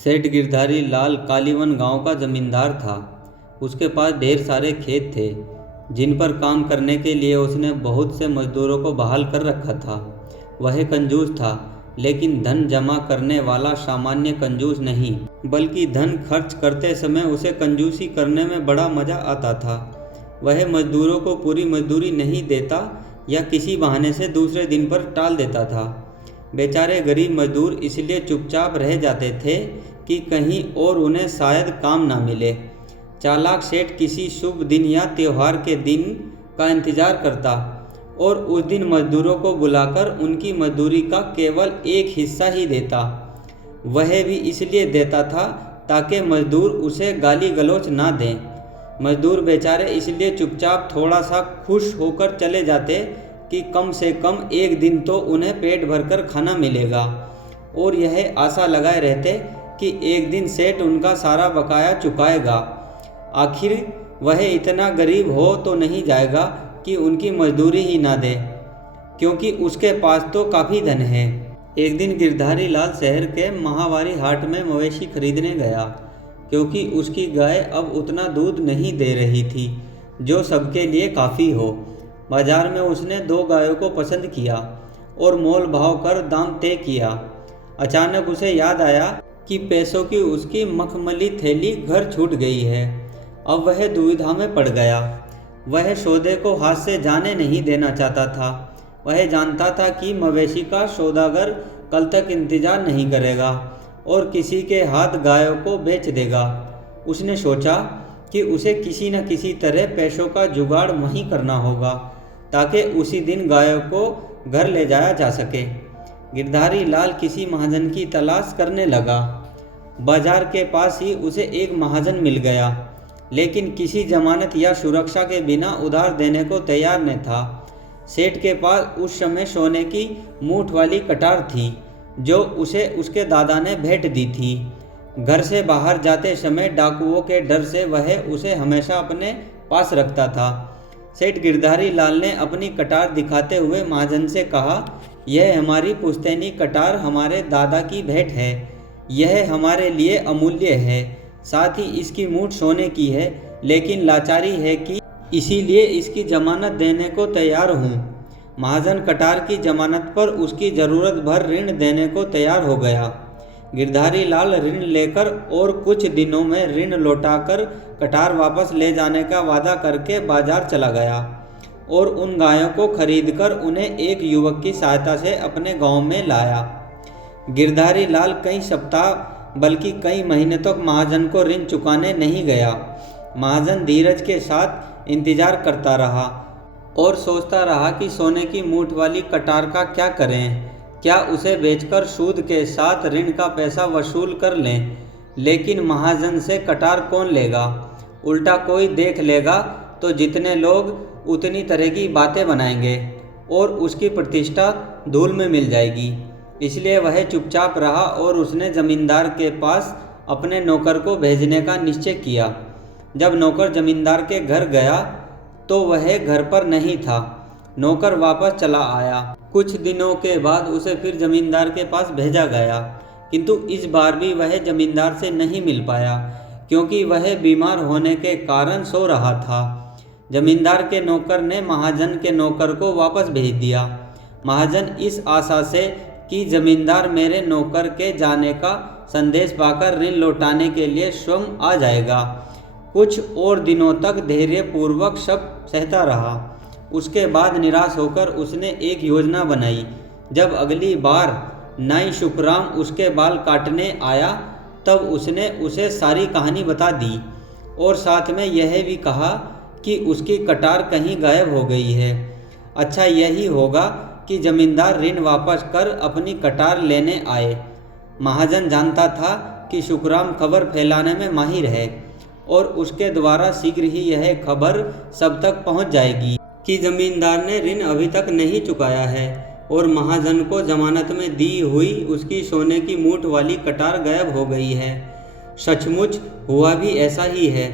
सेठ गिरधारी लाल कालीवन गांव का जमींदार था। उसके पास ढेर सारे खेत थे जिन पर काम करने के लिए उसने बहुत से मजदूरों को बहाल कर रखा था। वह कंजूस था, लेकिन धन जमा करने वाला सामान्य कंजूस नहीं, बल्कि धन खर्च करते समय उसे कंजूसी करने में बड़ा मज़ा आता था। वह मजदूरों को पूरी मजदूरी नहीं देता या किसी बहाने से दूसरे दिन पर टाल देता था। बेचारे गरीब मजदूर इसलिए चुपचाप रह जाते थे कि कहीं और उन्हें शायद काम ना मिले। चालाक सेठ किसी शुभ दिन या त्योहार के दिन का इंतजार करता और उस दिन मजदूरों को बुलाकर उनकी मजदूरी का केवल एक हिस्सा ही देता। वह भी इसलिए देता था ताकि मजदूर उसे गाली गलौज ना दें। मजदूर बेचारे इसलिए चुपचाप थोड़ा सा खुश होकर चले जाते कि कम से कम एक दिन तो उन्हें पेट भरकर खाना मिलेगा, और यह आशा लगाए रहते कि एक दिन सेठ उनका सारा बकाया चुकाएगा। आखिर वह इतना गरीब हो तो नहीं जाएगा कि उनकी मजदूरी ही ना दे, क्योंकि उसके पास तो काफ़ी धन है। एक दिन गिरधारी लाल शहर के महावारी हाट में मवेशी खरीदने गया, क्योंकि उसकी गाय अब उतना दूध नहीं दे रही थी जो सबके लिए काफ़ी हो। बाजार में उसने 2 गायों को पसंद किया और मोल भाव कर दाम तय किया। अचानक उसे याद आया कि पैसों की उसकी मखमली थैली घर छूट गई है। अब वह दुविधा में पड़ गया। वह सौदे को हाथ से जाने नहीं देना चाहता था। वह जानता था कि मवेशी का सौदागर कल तक इंतजार नहीं करेगा और किसी के हाथ गायों को बेच देगा। उसने सोचा कि उसे किसी न किसी तरह पैसों का जुगाड़ वहीं करना होगा ताकि उसी दिन गायों को घर ले जाया जा सके। गिरधारी लाल किसी महाजन की तलाश करने लगा। बाजार के पास ही उसे एक महाजन मिल गया, लेकिन किसी जमानत या सुरक्षा के बिना उधार देने को तैयार न था। सेठ के पास उस समय सोने की मूठ वाली कटार थी जो उसे उसके दादा ने भेंट दी थी। घर से बाहर जाते समय डाकुओं के डर से वह उसे हमेशा अपने पास रखता था। सेठ गिरधारी लाल ने अपनी कटार दिखाते हुए महाजन से कहा, यह हमारी पुश्तैनी कटार हमारे दादा की भेंट है। यह हमारे लिए अमूल्य है। साथ ही इसकी मूठ सोने की है, लेकिन लाचारी है कि इसीलिए इसकी जमानत देने को तैयार हूँ। महाजन कटार की जमानत पर उसकी ज़रूरत भर ऋण देने को तैयार हो गया। गिरधारी लाल ऋण लेकर और कुछ दिनों में ऋण लौटाकर कटार वापस ले जाने का वादा करके बाजार चला गया और उन गायों को खरीदकर उन्हें एक युवक की सहायता से अपने गांव में लाया। गिरधारी लाल कई सप्ताह बल्कि कई महीने तक महाजन को ऋण चुकाने नहीं गया। महाजन धीरज के साथ इंतजार करता रहा और सोचता रहा कि सोने की मूठ वाली कटार का क्या करें। क्या उसे बेचकर सूद के साथ ऋण का पैसा वसूल कर लें, लेकिन महाजन से कटार कौन लेगा? उल्टा कोई देख लेगा तो जितने लोग उतनी तरह की बातें बनाएंगे और उसकी प्रतिष्ठा धूल में मिल जाएगी। इसलिए वह चुपचाप रहा और उसने जमींदार के पास अपने नौकर को भेजने का निश्चय किया। जब नौकर जमींदार के घर गया तो वह घर पर नहीं था। नौकर वापस चला आया। कुछ दिनों के बाद उसे फिर जमींदार के पास भेजा गया, किंतु इस बार भी वह जमींदार से नहीं मिल पाया, क्योंकि वह बीमार होने के कारण सो रहा था। जमींदार के नौकर ने महाजन के नौकर को वापस भेज दिया। महाजन इस आशा से कि जमींदार मेरे नौकर के जाने का संदेश पाकर ऋण लौटाने के लिए स्वयं आ जाएगा, कुछ और दिनों तक धैर्यपूर्वक सब सहता रहा। उसके बाद निराश होकर उसने एक योजना बनाई। जब अगली बार नाई शुक्राम उसके बाल काटने आया तब उसने उसे सारी कहानी बता दी और साथ में यह भी कहा कि उसकी कटार कहीं गायब हो गई है। अच्छा यही होगा कि जमींदार ऋण वापस कर अपनी कटार लेने आए। महाजन जानता था कि शुक्राम खबर फैलाने में माहिर है और उसके द्वारा शीघ्र ही यह खबर सब तक पहुंच जाएगी कि जमींदार ने ऋण अभी तक नहीं चुकाया है और महाजन को जमानत में दी हुई उसकी सोने की मूठ वाली कटार गायब हो गई है। सचमुच हुआ भी ऐसा ही है।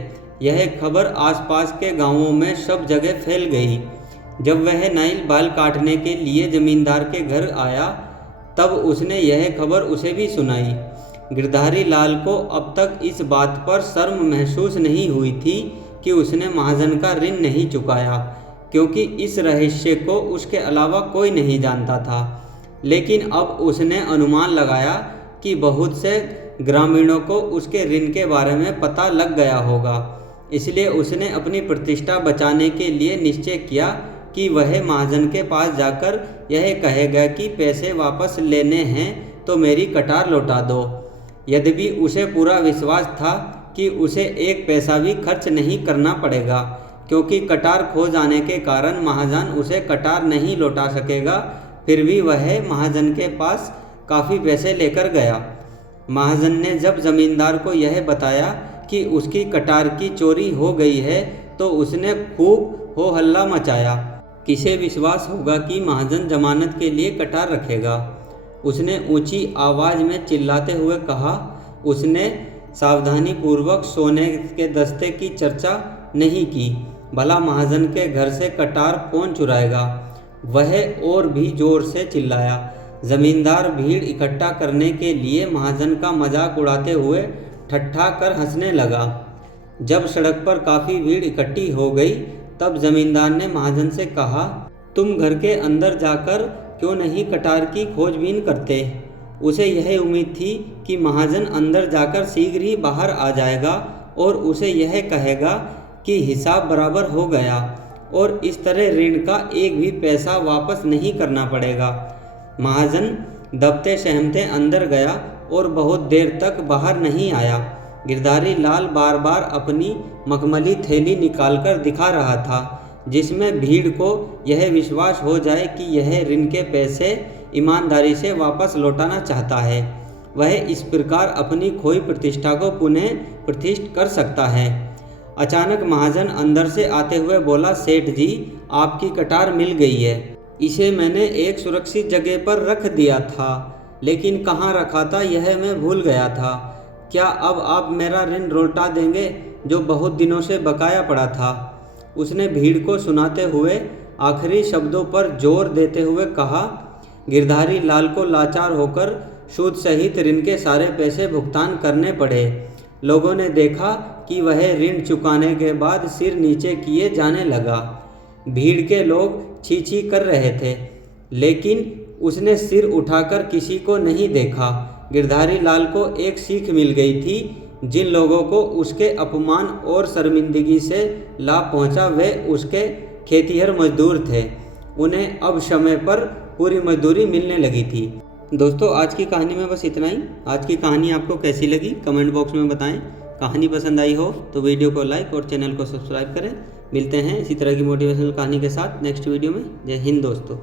यह खबर आसपास के गांवों में सब जगह फैल गई। जब वह नाई बाल काटने के लिए जमींदार के घर आया तब उसने यह खबर उसे भी सुनाई। गिरधारी लाल को अब तक इस बात पर शर्म महसूस नहीं हुई थी कि उसने महाजन का ऋण नहीं चुकाया, क्योंकि इस रहस्य को उसके अलावा कोई नहीं जानता था। लेकिन अब उसने अनुमान लगाया कि बहुत से ग्रामीणों को उसके ऋण के बारे में पता लग गया होगा। इसलिए उसने अपनी प्रतिष्ठा बचाने के लिए निश्चय किया कि वह महाजन के पास जाकर यह कहेगा कि पैसे वापस लेने हैं तो मेरी कटार लौटा दो। यद्यपि उसे पूरा विश्वास था कि उसे एक पैसा भी खर्च नहीं करना पड़ेगा, क्योंकि कटार खो जाने के कारण महाजन उसे कटार नहीं लौटा सकेगा, फिर भी वह महाजन के पास काफ़ी पैसे लेकर गया। महाजन ने जब जमींदार को यह बताया कि उसकी कटार की चोरी हो गई है तो उसने खूब हो हल्ला मचाया। किसे विश्वास होगा कि महाजन जमानत के लिए कटार रखेगा। उसने ऊंची आवाज़ में चिल्लाते हुए कहा। उसने सावधानीपूर्वक सोने के दस्ते की चर्चा नहीं की। भला महाजन के घर से कटार कौन चुराएगा। वह और भी जोर से चिल्लाया। जमींदार भीड़ इकट्ठा करने के लिए महाजन का मजाक उड़ाते हुए ठट्ठा कर हंसने लगा। जब सड़क पर काफ़ी भीड़ इकट्ठी हो गई तब जमींदार ने महाजन से कहा, तुम घर के अंदर जाकर क्यों नहीं कटार की खोजबीन करते। उसे यह उम्मीद थी कि महाजन अंदर जाकर शीघ्र ही बाहर आ जाएगा और उसे यह कहेगा कि हिसाब बराबर हो गया और इस तरह ऋण का एक भी पैसा वापस नहीं करना पड़ेगा। महाजन दबते सहमते अंदर गया और बहुत देर तक बाहर नहीं आया। गिरधारी लाल बार बार अपनी मखमली थैली निकालकर दिखा रहा था, जिसमें भीड़ को यह विश्वास हो जाए कि यह ऋण के पैसे ईमानदारी से वापस लौटाना चाहता है। वह इस प्रकार अपनी खोई प्रतिष्ठा को पुनः प्रतिष्ठित कर सकता है। अचानक महाजन अंदर से आते हुए बोला, सेठ जी, आपकी कटार मिल गई है। इसे मैंने एक सुरक्षित जगह पर रख दिया था, लेकिन कहाँ रखा था यह मैं भूल गया था। क्या अब आप मेरा ऋण लौटा देंगे जो बहुत दिनों से बकाया पड़ा था। उसने भीड़ को सुनाते हुए आखिरी शब्दों पर जोर देते हुए कहा। गिरधारी लाल को लाचार होकर सूद सहित ऋण के सारे पैसे भुगतान करने पड़े। लोगों ने देखा कि वह ऋण चुकाने के बाद सिर नीचे किए जाने लगा। भीड़ के लोग छी छी कर रहे थे, लेकिन उसने सिर उठाकर किसी को नहीं देखा। गिरधारी लाल को एक सीख मिल गई थी। जिन लोगों को उसके अपमान और शर्मिंदगी से लाभ पहुंचा वे उसके खेतिहर मजदूर थे। उन्हें अब समय पर पूरी मजदूरी मिलने लगी थी। दोस्तों, आज की कहानी में बस इतना ही। आज की कहानी आपको कैसी लगी कमेंट बॉक्स में बताएं। कहानी पसंद आई हो तो वीडियो को लाइक और चैनल को सब्सक्राइब करें। मिलते हैं इसी तरह की मोटिवेशनल कहानी के साथ नेक्स्ट वीडियो में। जय हिंद दोस्तों।